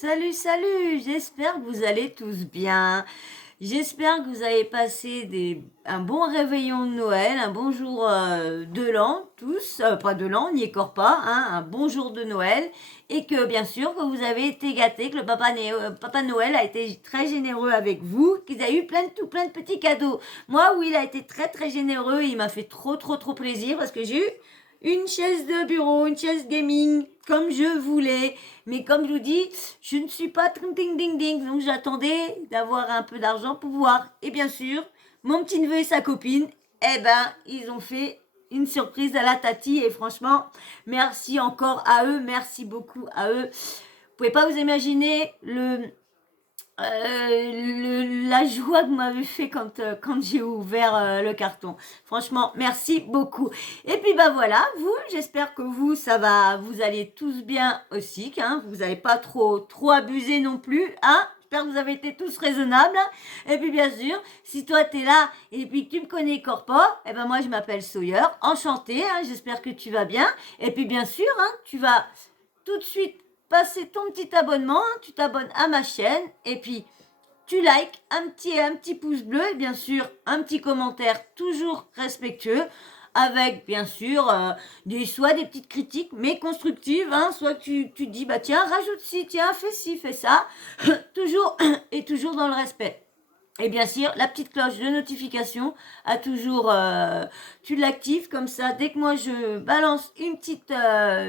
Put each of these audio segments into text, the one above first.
Salut, salut, j'espère que vous allez tous bien. J'espère que vous avez passé un bon réveillon de Noël, un bon jour de l'an, tous, pas de l'an, n'y écorce pas, hein, un bon jour de Noël, et que bien sûr que vous avez été gâtés, que le Papa Noël a été très généreux avec vous, qu'il a eu tout plein de petits cadeaux. Moi, oui, il a été très très généreux, il m'a fait trop plaisir parce que j'ai eu une chaise de bureau, une chaise gaming, comme je voulais. Mais comme je vous dis, je ne suis pas ding ding ding, donc j'attendais d'avoir un peu d'argent pour voir. Et bien sûr, mon petit neveu et sa copine, ils ont fait une surprise à la tati. Et franchement, merci encore à eux, merci beaucoup à eux. Vous pouvez pas vous imaginer la joie que vous m'avez fait quand j'ai ouvert le carton. Franchement, merci beaucoup. Et puis voilà, vous, j'espère que vous, ça va, vous allez tous bien aussi, hein, vous n'avez pas trop abusé non plus, hein. J'espère que vous avez été tous raisonnables. Et puis bien sûr, si toi t'es là et puis que tu me connais pas, moi je m'appelle Sawyer, enchantée, hein, j'espère que tu vas bien. Et puis bien sûr, hein, tu vas tout de suite passer ton petit abonnement, hein, tu t'abonnes à ma chaîne et puis tu likes, un petit pouce bleu et bien sûr un petit commentaire toujours respectueux avec bien sûr soit des petites critiques mais constructives, hein, soit que tu dis bah tiens rajoute ci, tiens fais ci, fais ça, toujours et toujours dans le respect. Et bien sûr, la petite cloche de notification a toujours, tu l'actives comme ça. Dès que moi je balance une petite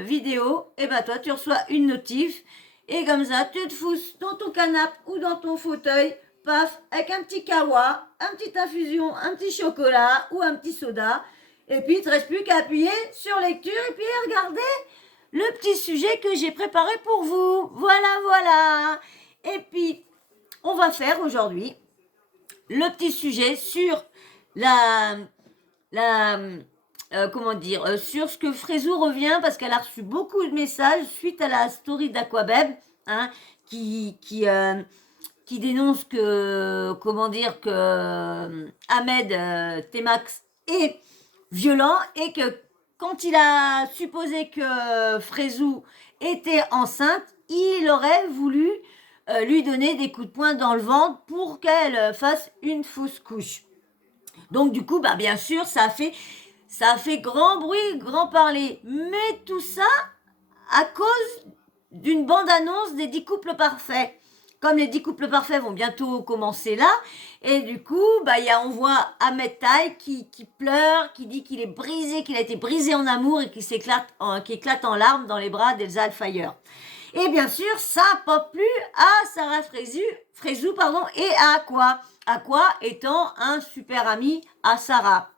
vidéo, et toi tu reçois une notif. Et comme ça, tu te fous dans ton canapé ou dans ton fauteuil, paf, avec un petit kawa, un petit infusion, un petit chocolat ou un petit soda. Et puis il te reste plus qu'à appuyer sur lecture et puis regarder le petit sujet que j'ai préparé pour vous. Voilà. Et puis, on va faire aujourd'hui le petit sujet sur la comment dire, sur ce que Frézou revient parce qu'elle a reçu beaucoup de messages suite à la story d'Aquabeb, hein, qui dénonce que, comment dire, que Ahmed Temax est violent et que quand il a supposé que Frézou était enceinte, il aurait voulu lui donner des coups de poing dans le ventre pour qu'elle fasse une fausse couche. Donc du coup, bien sûr, ça a fait grand bruit, grand parler. Mais tout ça à cause d'une bande-annonce des 10 couples parfaits. Comme les 10 couples parfaits vont bientôt commencer là, et du coup, on voit Ahmed Taï qui pleure, qui dit qu'il est brisé, qu'il a été brisé en amour et qui éclate en larmes dans les bras d'Elsa Alfayer. Et bien sûr, ça n'a pas plu à Sarah Frézou et à Aqua étant un super ami à Sarah.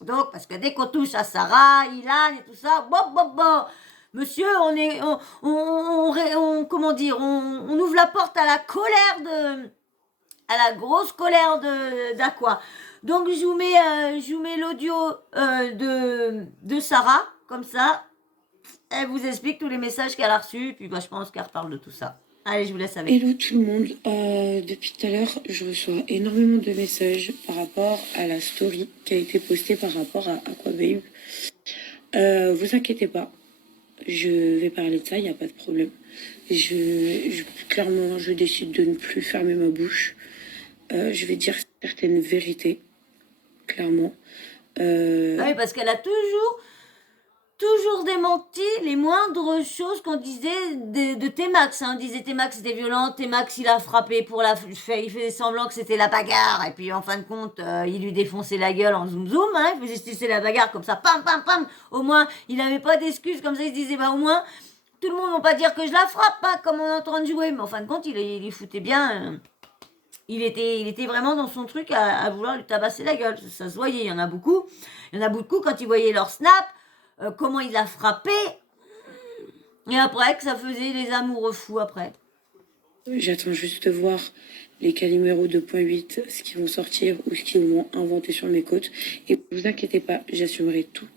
Donc, parce que dès qu'on touche à Sarah, Ilan et tout ça, monsieur, on ouvre la porte à la à la grosse colère d'Aqua. Donc, je vous mets l'audio de Sarah, comme ça, elle vous explique tous les messages qu'elle a reçus, puis je pense qu'elle reparle de tout ça. Allez, je vous laisse avec. Hello tout le monde, depuis tout à l'heure je reçois énormément de messages par rapport à la story qui a été postée par rapport à Aquababe. Vous inquiétez pas, je vais parler de ça, il n'y a pas de problème. Clairement, je décide de ne plus fermer ma bouche. Je vais dire certaines vérités, clairement. Oui, parce qu'elle a toujours démenti les moindres choses qu'on disait de T-Max. Hein. On disait T-Max c'était violent, T-Max il a frappé il faisait semblant que c'était la bagarre, et puis en fin de compte, il lui défonçait la gueule en zoom, hein. Il faisait c'était la bagarre comme ça, pam, pam, pam. Au moins, il n'avait pas d'excuses comme ça, il se disait, au moins, tout le monde ne va pas dire que je la frappe, hein, comme on est en train de jouer, mais en fin de compte, il foutait bien. Il était vraiment dans son truc à vouloir lui tabasser la gueule. Ça se voyait, il y en a beaucoup. Il y en a beaucoup quand ils voyaient leur snap, comment il a frappé. Et après, que ça faisait les amoureux fous après. J'attends juste de voir les cas numéro 2.8, ce qu'ils vont sortir ou ce qu'ils vont inventer sur mes côtes. Et vous inquiétez pas, j'assumerai tout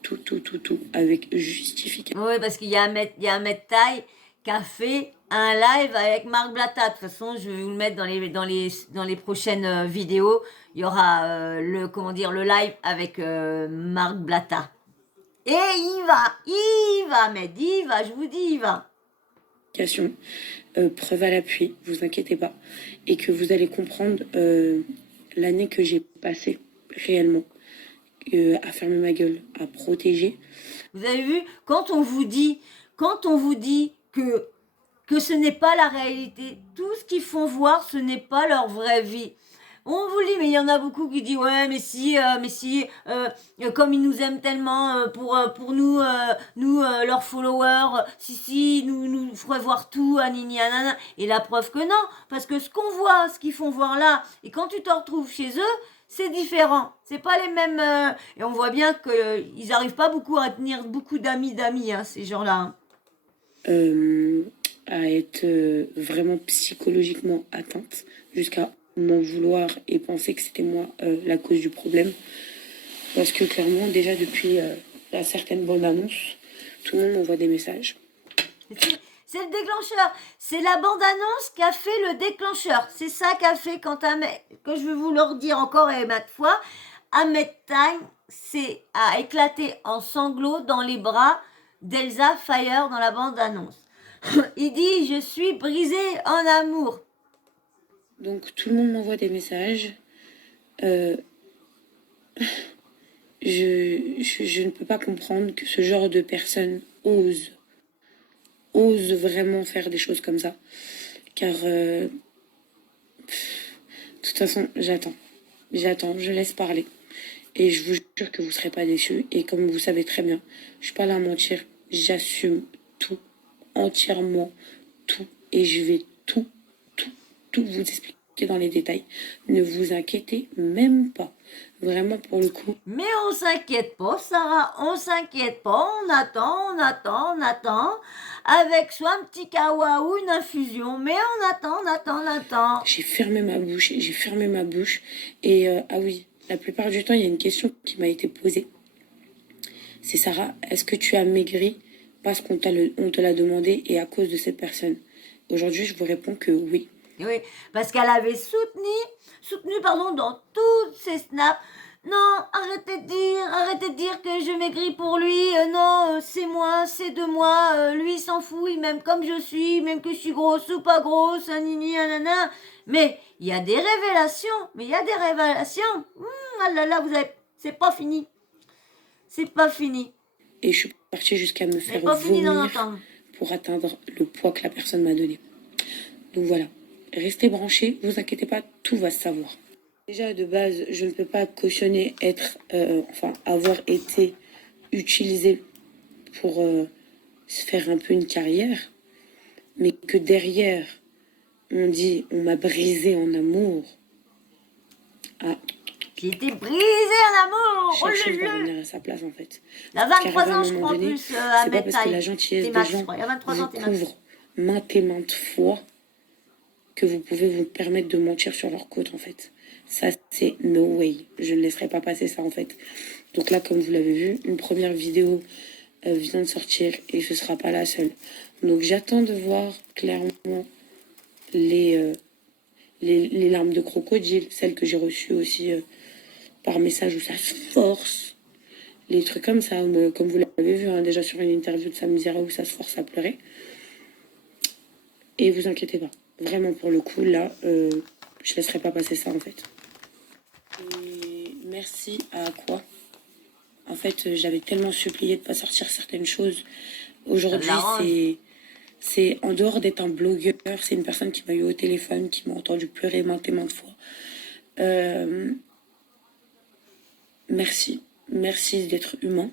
avec justification. Oui, parce qu'il y a un maître taille qui a fait un live avec Marc Blatta. De toute façon, je vais vous le mettre dans les prochaines vidéos. Il y aura le live avec Marc Blatta. Et il va, Ahmed, il va, je vous dis, il va. explications, preuve à l'appui, vous inquiétez pas. Et que vous allez comprendre l'année que j'ai passée réellement à fermer ma gueule, à protéger. Vous avez vu, quand on vous dit que ce n'est pas la réalité, tout ce qu'ils font voir, ce n'est pas leur vraie vie. On vous le dit, mais il y en a beaucoup qui disent ouais, comme ils nous aiment tellement pour nous, leurs followers, nous ferait voir tout, anini, anana. Et la preuve que non, parce que ce qu'on voit, ce qu'ils font voir là, et quand tu te retrouves chez eux, c'est différent. C'est pas les mêmes. Et on voit bien qu'ils n'arrivent pas beaucoup à tenir beaucoup d'amis, hein, ces gens-là. À être vraiment psychologiquement atteinte jusqu'à m'en vouloir et penser que c'était moi la cause du problème. Parce que clairement, déjà depuis la certaine bande-annonce, tout le monde m'envoie des messages. C'est le déclencheur. C'est la bande-annonce qui a fait le déclencheur. C'est ça qu'a fait que je vais vous le redire encore et maintes fois, Ahmed Time a éclaté en sanglots dans les bras d'Elsa Fire dans la bande-annonce. Il dit « Je suis brisé en amour ». Donc tout le monde m'envoie des messages. Je ne peux pas comprendre que ce genre de personne ose vraiment faire des choses comme ça. Car, de toute façon, j'attends, je laisse parler. Et je vous jure que vous ne serez pas déçus. Et comme vous savez très bien, je suis pas là à mentir, j'assume tout, entièrement tout. Et je vais tout vous expliquer dans les détails. Ne vous inquiétez même pas. Vraiment pour le coup. Mais on s'inquiète pas, Sarah, on s'inquiète pas, on attend, avec soit un petit kawa ou une infusion, mais on attend. J'ai fermé ma bouche, et ah oui, la plupart du temps, il y a une question qui m'a été posée. C'est Sarah, est-ce que tu as maigri parce qu'on te l'a demandé et à cause de cette personne? Aujourd'hui, je vous réponds que oui. Oui, parce qu'elle avait soutenu dans toutes ses snaps. Non, arrêtez de dire que je maigris pour lui. Non, c'est moi, c'est de moi. Lui, il s'en fout, il m'aime comme je suis, même que je suis grosse ou pas grosse, nanana. Mais il y a des révélations. Ah là là, c'est pas fini. Et je suis partie jusqu'à me faire vomir pour atteindre le poids que la personne m'a donné. Donc voilà, restez branchés, vous inquiétez pas, tout va se savoir. Déjà de base, je ne peux pas cautionner avoir été utilisé pour se faire un peu une carrière, mais que derrière, on m'a brisé en amour. Ah. J'ai été brisée en amour. Chaque chose va revenir à sa place en fait. Il a 23 ans, je crois, plus. C'est pas parce que la gentillesse des gens vous couvre maintes et maintes fois que vous pouvez vous permettre de mentir sur leur côte en fait. Ça, c'est no way. Je ne laisserai pas passer ça en fait. Donc là, comme vous l'avez vu, une première vidéo vient de sortir et ce sera pas la seule. Donc j'attends de voir clairement les larmes de crocodile, celles que j'ai reçues aussi par message où ça se force. Les trucs comme ça, comme vous l'avez vu déjà sur une interview de Sam Zira où ça se force à pleurer. Et vous inquiétez pas. Vraiment, pour le coup, là, je laisserai pas passer ça, en fait. Et merci à quoi? En fait, j'avais tellement supplié de pas sortir certaines choses. Aujourd'hui, c'est en dehors d'être un blogueur, c'est une personne qui m'a eu au téléphone, qui m'a entendu pleurer maintes et maintes fois. Merci. Merci d'être humain.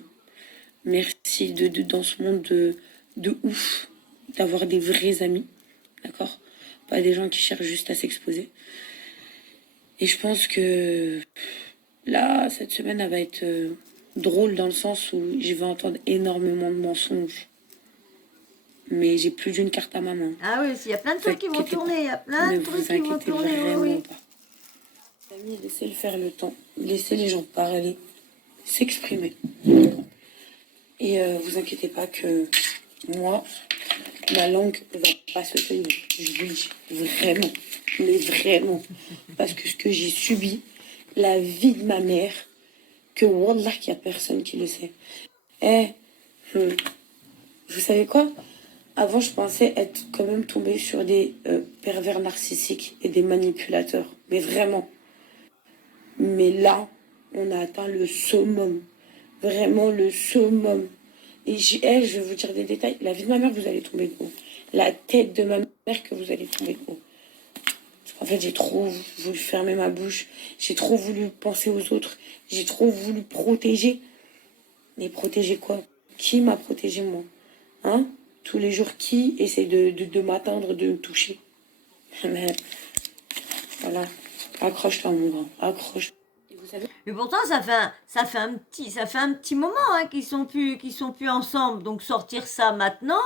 Merci dans ce monde de ouf, d'avoir des vrais amis. D'accord? Pas des gens qui cherchent juste à s'exposer. Et je pense que là, cette semaine, elle va être drôle dans le sens où je vais entendre énormément de mensonges. Mais j'ai plus d'une carte à ma main. Ah oui, il y a plein de trucs qui vont tourner. Il y a plein de trucs qui vont tourner. Vraiment pas. Amis, laissez le faire le temps. Laissez les gens parler, s'exprimer. Et vous inquiétez pas que moi, ma langue ne va pas se tenir. Je vous le dis, vraiment. Mais vraiment. Parce que ce que j'ai subi, la vie de ma mère, que wallah, qu'il n'y a personne qui le sait. Vous savez quoi? Avant, je pensais être quand même tombée sur des pervers narcissiques et des manipulateurs. Mais vraiment. Mais là, on a atteint le summum. Vraiment le summum. Et je vais vous dire des détails. La vie de ma mère, vous allez tomber de haut. La tête de ma mère, que vous allez tomber de haut. Parce qu'en fait, j'ai trop voulu fermer ma bouche. J'ai trop voulu penser aux autres. J'ai trop voulu protéger. Mais protéger quoi? Qui m'a protégé, moi? Hein? Tous les jours, qui essaie de m'atteindre, de me toucher? Mais voilà. Accroche-toi, mon grand. Accroche. Mais pourtant, ça fait un petit moment hein, qu'ils sont plus ensemble. Donc sortir ça maintenant,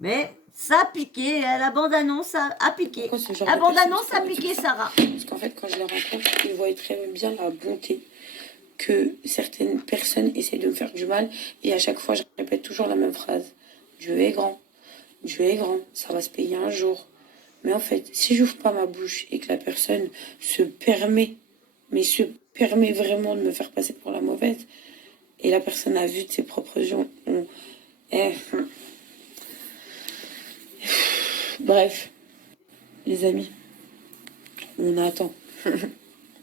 mais ça a piqué. La bande-annonce a piqué. Pourquoi ce genre La de personnes bande-annonce a piqué Sarah. Parce qu'en fait, quand je les rencontre, ils voient très bien la bonté que certaines personnes essaient de me faire du mal. Et à chaque fois, je répète toujours la même phrase. Dieu est grand. Dieu est grand. Ça va se payer un jour. Mais en fait, si j'ouvre pas ma bouche et que la personne se permet, mais se permet vraiment de me faire passer pour la mauvaise, et la personne a vu de ses propres yeux, bref, les amis, on attend.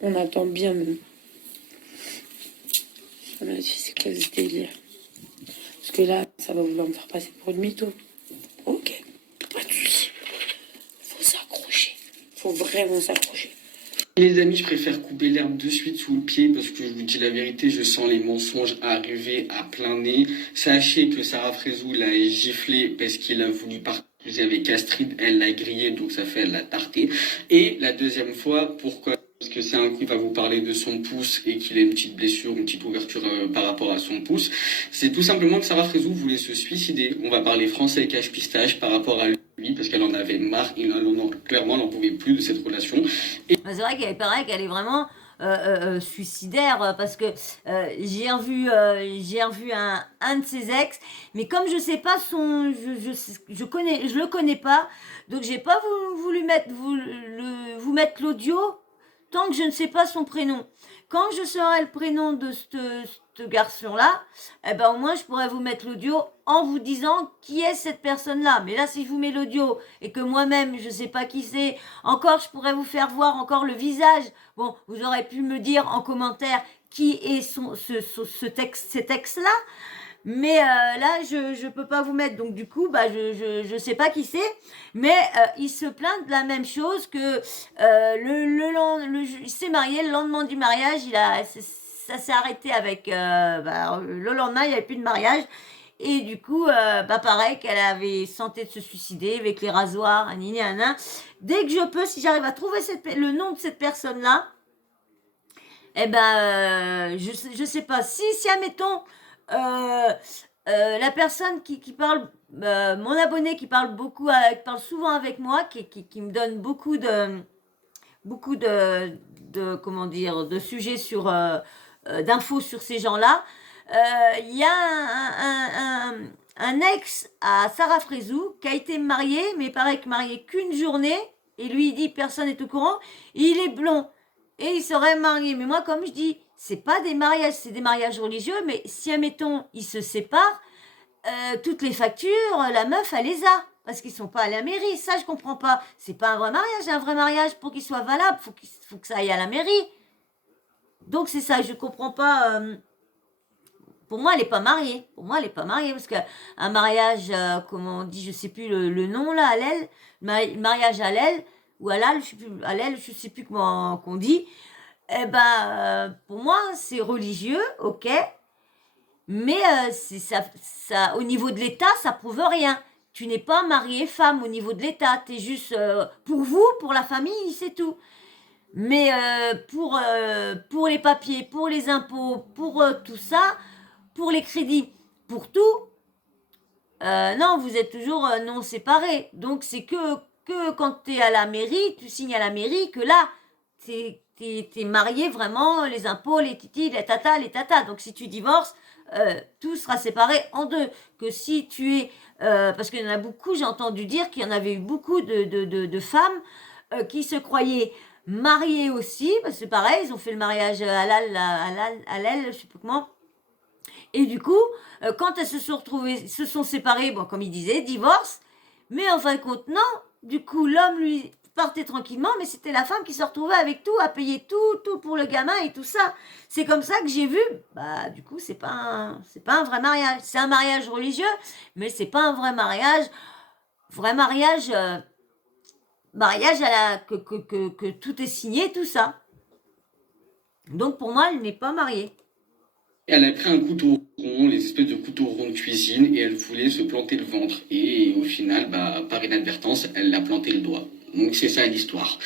On attend bien même. On a dit, c'est quoi ce délire? Parce que là, ça va vouloir me faire passer pour une mytho. Ok, pas de soucis. Faut s'accrocher. Faut vraiment s'accrocher. Les amis, je préfère couper l'herbe de suite sous le pied parce que je vous dis la vérité, je sens les mensonges arriver à plein nez. Sachez que Sarah Frézou l'a giflé parce qu'il a voulu partager avec Astrid, elle l'a grillé, donc ça fait elle l'a tarté. Et la deuxième fois, pourquoi? Parce que c'est un coup qui va vous parler de son pouce et qu'il a une petite blessure, une petite ouverture par rapport à son pouce. C'est tout simplement que Sarah Frézou voulait se suicider. On va parler français cache pistache par rapport à lui parce qu'elle en avait marre, clairement, elle n'en pouvait plus de cette relation. C'est vrai qu'elle paraît qu'elle est vraiment suicidaire parce que j'ai revu un de ses ex, mais comme je sais pas son, je le connais pas, donc j'ai pas voulu mettre vous mettre l'audio tant que je ne sais pas son prénom. Quand je saurai le prénom de ce garçon-là, eh ben au moins je pourrais vous mettre l'audio en vous disant qui est cette personne-là. Mais là, si je vous mets l'audio et que moi-même je sais pas qui c'est, encore je pourrais vous faire voir encore le visage. Bon, vous aurez pu me dire en commentaire qui est ce texte-là. Mais là, je peux pas vous mettre. Donc du coup, bah, je sais pas qui c'est. Mais il se plaint de la même chose que il s'est marié le lendemain du mariage. Ça s'est arrêté avec le lendemain, il n'y avait plus de mariage. Et du coup, bah pareil, qu'elle avait tenté de se suicider avec les rasoirs, Dès que je peux, si j'arrive à trouver le nom de cette personne-là, eh ben, je sais pas. Si admettons, la personne qui parle, mon abonné qui parle beaucoup, qui parle souvent avec moi, qui me donne beaucoup comment dire, de sujets d'infos sur ces gens-là. Il y a un ex à Sarah Frézou qui a été marié, mais il paraît que marié qu'une journée, et lui il dit personne n'est au courant, il est blond, et il serait marié. Mais moi, comme je dis, c'est pas des mariages, c'est des mariages religieux, mais si, admettons, ils se séparent, toutes les factures, la meuf, elle les a. Parce qu'ils sont pas à la mairie. Ça, je comprends pas. C'est pas un vrai mariage. Un vrai mariage, pour qu'il soit valable, faut que ça aille à la mairie. Donc, c'est ça. Je comprends pas. Pour moi, elle est pas mariée. Pour moi, elle est pas mariée. Parce qu'un mariage, comment on dit, je sais plus le nom, là, à l'aile. Mariage à l'aile. Ou à l'aile, je sais plus comment qu'on dit. Eh ben, pour moi, c'est religieux, ok. Mais au niveau de l'État, ça prouve rien. Tu n'es pas mariée femme au niveau de l'État. Tu es juste pour vous, pour la famille, c'est tout. Mais pour les papiers, pour les impôts, pour tout ça, pour les crédits, pour tout, non, vous êtes toujours non séparés. Donc c'est que quand tu es à la mairie, tu signes à la mairie, que là, t'es marié vraiment, les impôts, les titis, les tata. Donc si tu divorces, tout sera séparé en deux. Que si tu es... parce qu'il y en a beaucoup, j'ai entendu dire qu'il y en avait eu beaucoup de femmes qui se croyaient mariées aussi, parce que pareil, ils ont fait le mariage à l'aile, je sais pas comment. Et du coup, quand elles se sont retrouvées, se sont séparées, bon, comme il disait, divorce, mais en fin de compte, non. Du coup, l'homme, lui, partait tranquillement, mais c'était la femme qui se retrouvait avec tout, à payer tout pour le gamin et tout ça. C'est comme ça que j'ai vu, bah, du coup, c'est pas un vrai mariage. C'est un mariage religieux, mais c'est pas un vrai mariage. Vrai mariage, mariage à la, que tout est signé, tout ça. Donc, pour moi, elle n'est pas mariée. Elle a pris un couteau rond, les espèces de couteaux ronds de cuisine, et elle voulait se planter le ventre. Et au final, bah, par inadvertance, elle l'a planté le doigt. Donc c'est ça l'histoire.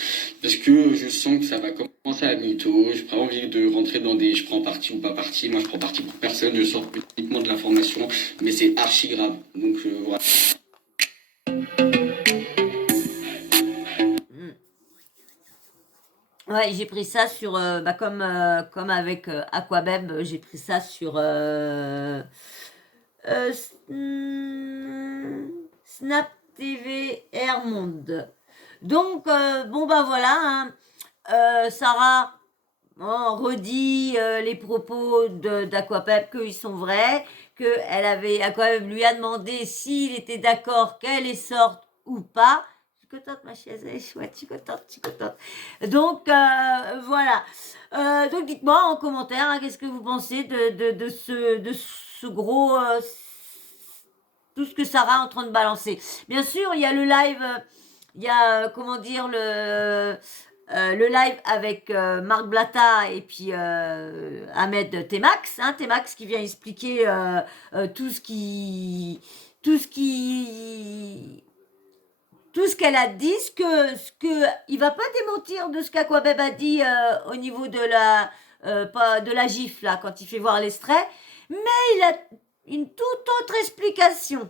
Parce que je sens que ça va commencer à mytho. J'ai pas envie de rentrer dans des je prends parti ou pas parti. Moi je prends parti pour personne. Je sors uniquement de l'information. Mais c'est archi grave. Donc voilà. Ouais, j'ai pris ça sur, bah, comme avec Aquabeb, j'ai pris ça sur euh, Snap TV Air Monde. Donc, bon, bah voilà, hein. Sarah redit les propos d'Aquapep, qu'ils sont vrais, que Aquapep lui a demandé s'il était d'accord qu'elle les sorte ou pas. Je suis contente, ma chaise, elle est chouette, je suis contente. Donc, voilà. Donc, dites-moi en commentaire, hein, qu'est-ce que vous pensez de ce gros... tout ce que Sarah est en train de balancer. Bien sûr, il y a le live, il y a, comment dire, le live avec Marc Blatta et puis Ahmed Temax, hein, Temax qui vient expliquer tout ce qu'elle a dit, il va pas démentir de ce qu'Aquabeb a dit au niveau de de la gifle là quand il fait voir l'extrait, mais il a une toute autre explication,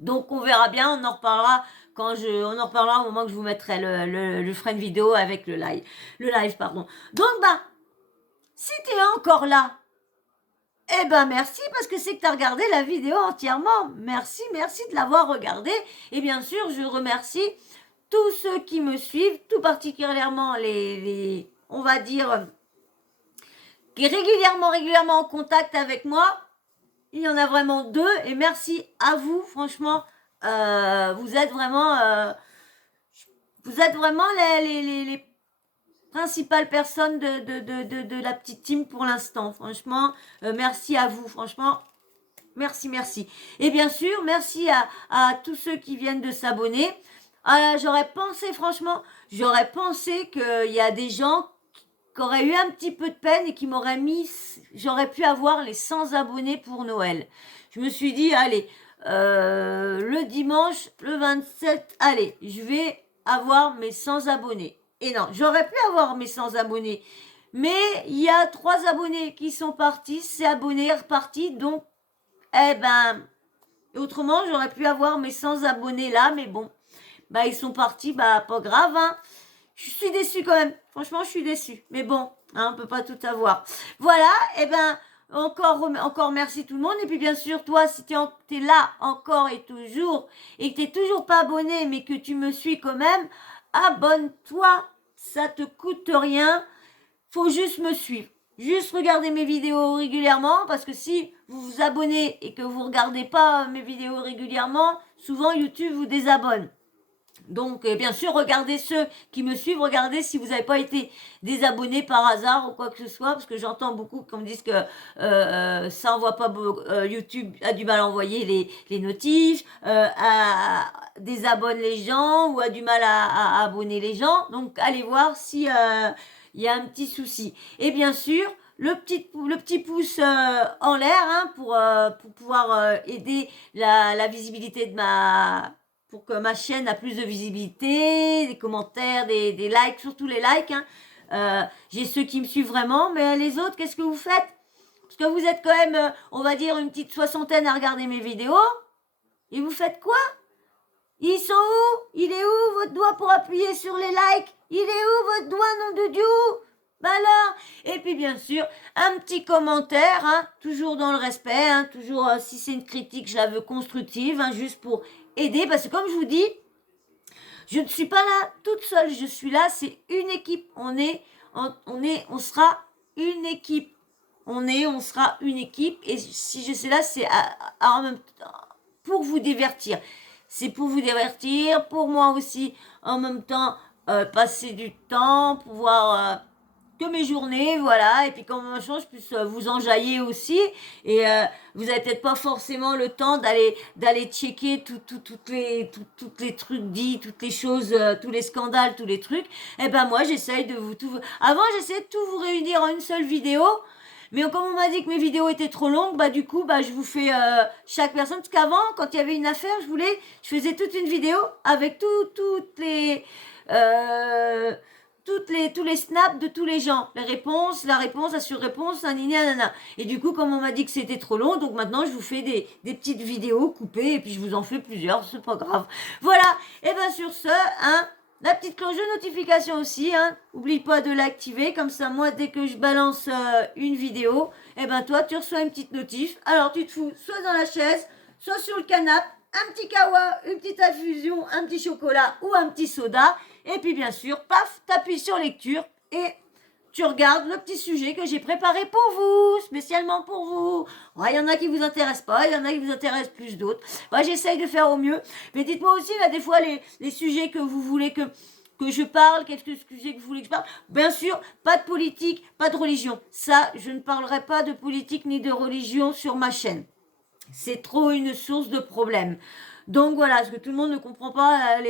Donc on verra bien, on en reparlera on en reparlera au moment que je vous mettrai je ferai une vidéo avec le live, pardon. Donc si tu es encore là, eh ben merci parce que c'est que tu as regardé la vidéo entièrement. Merci de l'avoir regardée. Et bien sûr, je remercie tous ceux qui me suivent, tout particulièrement on va dire, qui est régulièrement en contact avec moi. Il y en a vraiment 2 et merci à vous, franchement, vous êtes vraiment les principales personnes de la petite team pour l'instant. Franchement, merci à vous, franchement, merci. Et bien sûr, merci à tous ceux qui viennent de s'abonner. J'aurais pensé qu'il y a des gens qui auraient eu un petit peu de peine et qui j'aurais pu avoir les 100 abonnés pour Noël. Je me suis dit, allez, le dimanche, le 27, allez, je vais avoir mes 100 abonnés. Et non, j'aurais pu avoir mes 100 abonnés. Mais il y a 3 abonnés qui sont partis, c'est abonnés repartis, donc, eh ben, autrement, j'aurais pu avoir mes 100 abonnés là, mais bon, bah, ils sont partis, bah, pas grave, hein. Je suis déçue quand même. Franchement, je suis déçue. Mais bon, hein, on peut pas tout avoir. Voilà, et ben encore merci tout le monde. Et puis bien sûr, toi, si tu es là encore et toujours, et que tu n'es toujours pas abonné, mais que tu me suis quand même, abonne-toi. Ça te coûte rien. Faut juste me suivre. Juste regarder mes vidéos régulièrement, parce que si vous vous abonnez et que vous regardez pas mes vidéos régulièrement, souvent YouTube vous désabonne. Donc, bien sûr, regardez ceux qui me suivent, regardez si vous n'avez pas été désabonné par hasard ou quoi que ce soit, parce que j'entends beaucoup qui me disent que ça envoie pas, YouTube a du mal à envoyer les notifs, désabonne les gens ou a du mal à abonner les gens. Donc, allez voir si il y a un petit souci. Et bien sûr, le petit pouce en l'air, hein, pour pouvoir aider la visibilité pour que ma chaîne a plus de visibilité, des commentaires, des likes, surtout les likes, hein. J'ai ceux qui me suivent vraiment, mais les autres, qu'est-ce que vous faites? Parce que vous êtes quand même, on va dire, une petite 60aine à regarder mes vidéos. Et vous faites quoi? Ils sont où? Il est où votre doigt pour appuyer sur les likes? Il est où votre doigt, nom de Dieu? Bah alors, et puis bien sûr, un petit commentaire, hein, toujours dans le respect, hein, toujours si c'est une critique, je la veux constructive, hein, juste pour aider, parce que comme je vous dis, je ne suis pas là toute seule, je suis là, c'est une équipe, on sera une équipe. on sera une équipe. Et si je sais là, c'est en même temps pour vous divertir. C'est pour vous divertir, pour moi aussi, en même temps, passer du temps, pouvoir que mes journées, voilà, et puis quand machin, je puisse vous enjailler aussi, et vous avez peut-être pas forcément le temps d'aller checker toutes les trucs dits, toutes les choses, tous les scandales, tous les trucs. Et ben moi, j'essaye de vous tout. Avant, j'essayais de tout vous réunir en une seule vidéo. Mais comme on m'a dit que mes vidéos étaient trop longues, bah du coup, bah je vous fais chaque personne. Parce qu'avant, quand il y avait une affaire, je faisais toute une vidéo avec euh, tous les snaps de tous les gens. Les réponses, la réponse, la surréponse, nanana. Et du coup, comme on m'a dit que c'était trop long, donc maintenant je vous fais des petites vidéos coupées et puis je vous en fais plusieurs, c'est pas grave. Voilà, et bien sur ce, hein, la petite cloche de notification aussi, hein. Oublie pas de l'activer, comme ça, moi, dès que je balance une vidéo, et ben toi, tu reçois une petite notif. Alors, tu te fous soit dans la chaise, soit sur le canapé, un petit kawa, une petite infusion, un petit chocolat ou un petit soda. Et puis, bien sûr, paf, t'appuies sur lecture et tu regardes le petit sujet que j'ai préparé pour vous, spécialement pour vous. Il y en a qui vous intéressent pas, il y en a qui vous intéressent plus d'autres. Moi, j'essaye de faire au mieux. Mais dites-moi aussi, là, des fois, les sujets que vous voulez que je parle, qu'est-ce que sujet que vous voulez que je parle. Bien sûr, pas de politique, pas de religion. Ça, je ne parlerai pas de politique ni de religion sur ma chaîne. C'est trop une source de problèmes. Donc voilà, parce que tout le monde ne comprend pas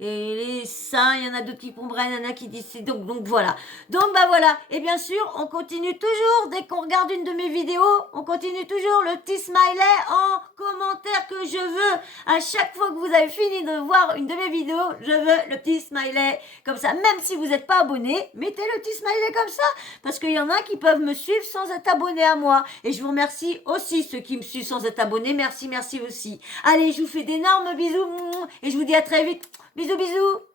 les saints, il y en a d'autres qui comprennent, il y en a qui disent c'est donc voilà. Donc bah voilà, et bien sûr, on continue toujours, dès qu'on regarde une de mes vidéos, on continue toujours le petit smiley en commentaire que je veux. À chaque fois que vous avez fini de voir une de mes vidéos, je veux le petit smiley comme ça. Même si vous n'êtes pas abonné, mettez le petit smiley comme ça, parce qu'il y en a qui peuvent me suivre sans être abonné à moi. Et je vous remercie aussi ceux qui me suivent sans être abonnés. Merci aussi. Allez, je vous fais d'énormes bisous et je vous dis à très vite. Bisous, bisous.